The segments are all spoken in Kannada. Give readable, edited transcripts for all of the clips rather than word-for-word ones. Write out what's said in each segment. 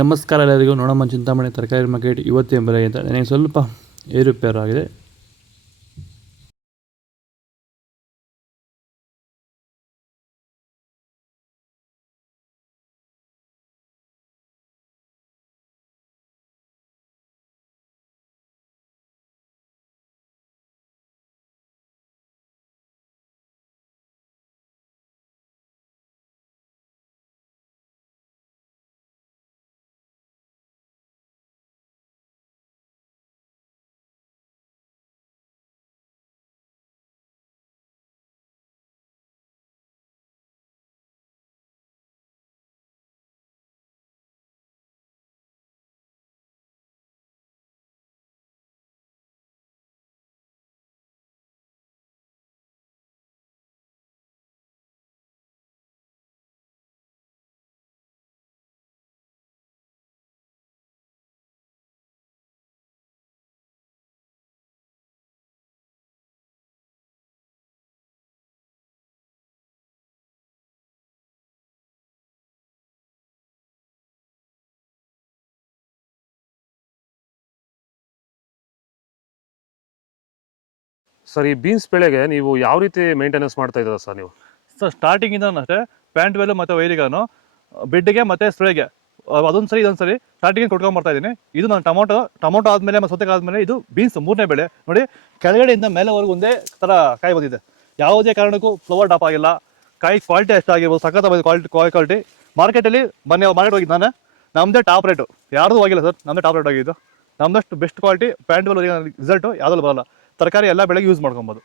ನಮಸ್ಕಾರ ಎಲ್ಲರಿಗೂ. ನೋಡಮ್ಮ ಚಿಂತಾಮಣಿ ತರಕಾರಿ ಮಾರ್ಕೆಟ್ ಇವತ್ತಿನ ಬೆಲೆ ಅಂತ ನನಗೆ ಸ್ವಲ್ಪ ಏರುಪೇರು ಆಗಿದೆ. ಸರ್, ಈ ಬೀನ್ಸ್ ಬೆಳೆಗೆ ನೀವು ಯಾವ ರೀತಿ ಮೇಂಟೆನೆನ್ಸ್ ಮಾಡ್ತಾ ಇದ್ದೀರಾ ಸರ್ ನೀವು? ಸರ್ ಸ್ಟಾರ್ಟಿಂಗಿಂದ ಅಷ್ಟೇ ಪ್ಯಾಂಟ್ ವೆಲ್ ಮತ್ತು ವೈರಿಗಾನು ಬೆಡ್ಗೆ ಮತ್ತು ಸ್ಪ್ರೇಗೆ ಅದೊಂದು ಸರಿ ಇದೊಂದು ಸರಿ ಸ್ಟಾರ್ಟಿಂಗ್ ಕೊಟ್ಕೊಂಡು ಬರ್ತಾ ಇದ್ದೀನಿ. ಇದು ನಾನು ಟೊಮೊಟೊ ಆದಮೇಲೆ ಮತ್ತು ಸೌತೆಕಾಯಿ ಆದಮೇಲೆ ಇದು ಬೀನ್ಸ್ ಮೂರನೇ ಬೆಳೆ. ನೋಡಿ, ಕೆಳಗಡೆಯಿಂದ ಮೇಲೆವರೆಗೂ ಒಂದೇ ಥರ ಕಾಯಿ ಬಂದಿದೆ. ಯಾವುದೇ ಕಾರಣಕ್ಕೂ ಫ್ಲವರ್ ಟಾಪ್ ಆಗಿಲ್ಲ. ಕಾಯಿ ಕ್ವಾಲಿಟಿ ಎಷ್ಟಾಗಿರ್ಬೋದು, ಸಖತ್ ಕ್ವಾಲಿಟಿ. ಮಾರ್ಕೆಟಲ್ಲಿ ಮಾರ್ಕೆಟ್ ಹೋಗಿದ್ದು ನಾನು, ನಮ್ಮದೇ ಟಾಪ್ ರೇಟು, ಯಾರ್ದು ಹೋಗಿಲ್ಲ ಸರ್, ನಮ್ಮದೇ ಟಾಪ್ ರೇಟ್ ಆಗಿದ್ದು. ನಮ್ಮದಷ್ಟು ಬೆಸ್ಟ್ ಕ್ವಾಲಿಟಿ ಪ್ಯಾಂಟ್ ವೆಲ್ ರಿಸಲ್ಟು ಯಾವುದಲ್ಲೂ ಬರಲ್ಲ. ತರಕಾರಿ ಎಲ್ಲ ಬೆಳೆಗೆ ಯೂಸ್ ಮಾಡ್ಕೊಬೋದು.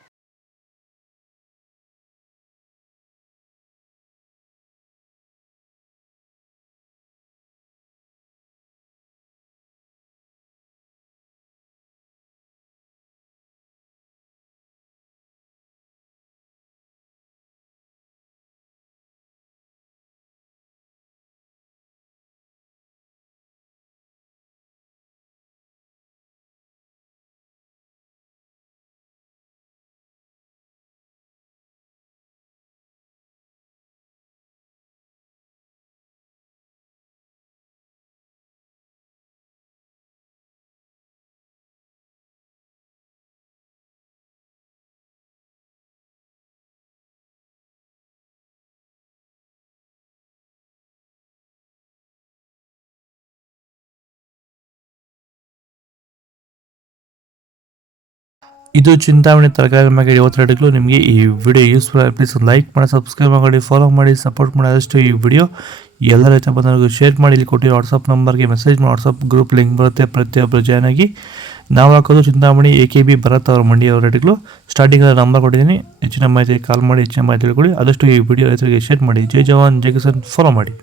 ಇದು ಚಿಂತಾಮಣಿ ತರಕಾರಿ ಮಾರ್ಕೆಟ್ ಇವತ್ತು ರೇಟ್ಗಳು. ನಿಮಗೆ ಈ ವಿಡಿಯೋ ಯೂಸ್ಫುಲ್ ಆಗಿ ಪ್ಲೀಸ್ ಲೈಕ್ ಮಾಡಿ, ಸಬ್ಸ್ಕ್ರೈಬ್ ಮಾಡಿ, ಫಾಲೋ ಮಾಡಿ, ಸಪೋರ್ಟ್ ಮಾಡಿ. ಆದಷ್ಟು ಈ ವಿಡಿಯೋ ಎಲ್ಲ ರೈತ ಬಂದವರಿಗೂ ಶೇರ್ ಮಾಡಿ. ಇಲ್ಲಿ ಕೊಟ್ಟಿರೋ ವಾಟ್ಸಪ್ ನಂಬರ್ಗೆ ಮೆಸೇಜ್ ಮಾಡಿ, ವಾಟ್ಸಪ್ ಗ್ರೂಪ್ ಲಿಂಕ್ ಬರುತ್ತೆ, ಪ್ರತಿಯೊಬ್ಬರು ಜಾಯ್ನ್ ಆಗಿ. ನಾವು ಹಾಕೋದು ಚಿಂತಾಮಣಿ AKB ಭರತ್ ಅವರ ಮಂಡಿ ಅವರ ರೇಟ್ಗಳು. ಸ್ಟಾರ್ಟಿಂಗ್ ನಂಬರ್ ಕೊಟ್ಟಿದ್ದೀನಿ, ಹೆಚ್ಚಿನ ಮಾಹಿತಿ ಕಾಲ್ ಮಾಡಿ, ಹೆಚ್ಚಿನ ಮಾಹಿತಿ ತಿಳ್ಕೊಳ್ಳಿ. ಆದಷ್ಟು ಈ ವಿಡಿಯೋ ರೈತರಿಗೆ ಶೇರ್ ಮಾಡಿ. ಜೈ ಜವಾನ್ ಜೈ ಕಿಸಾನ್ ಫಾಲೋ ಮಾಡಿ.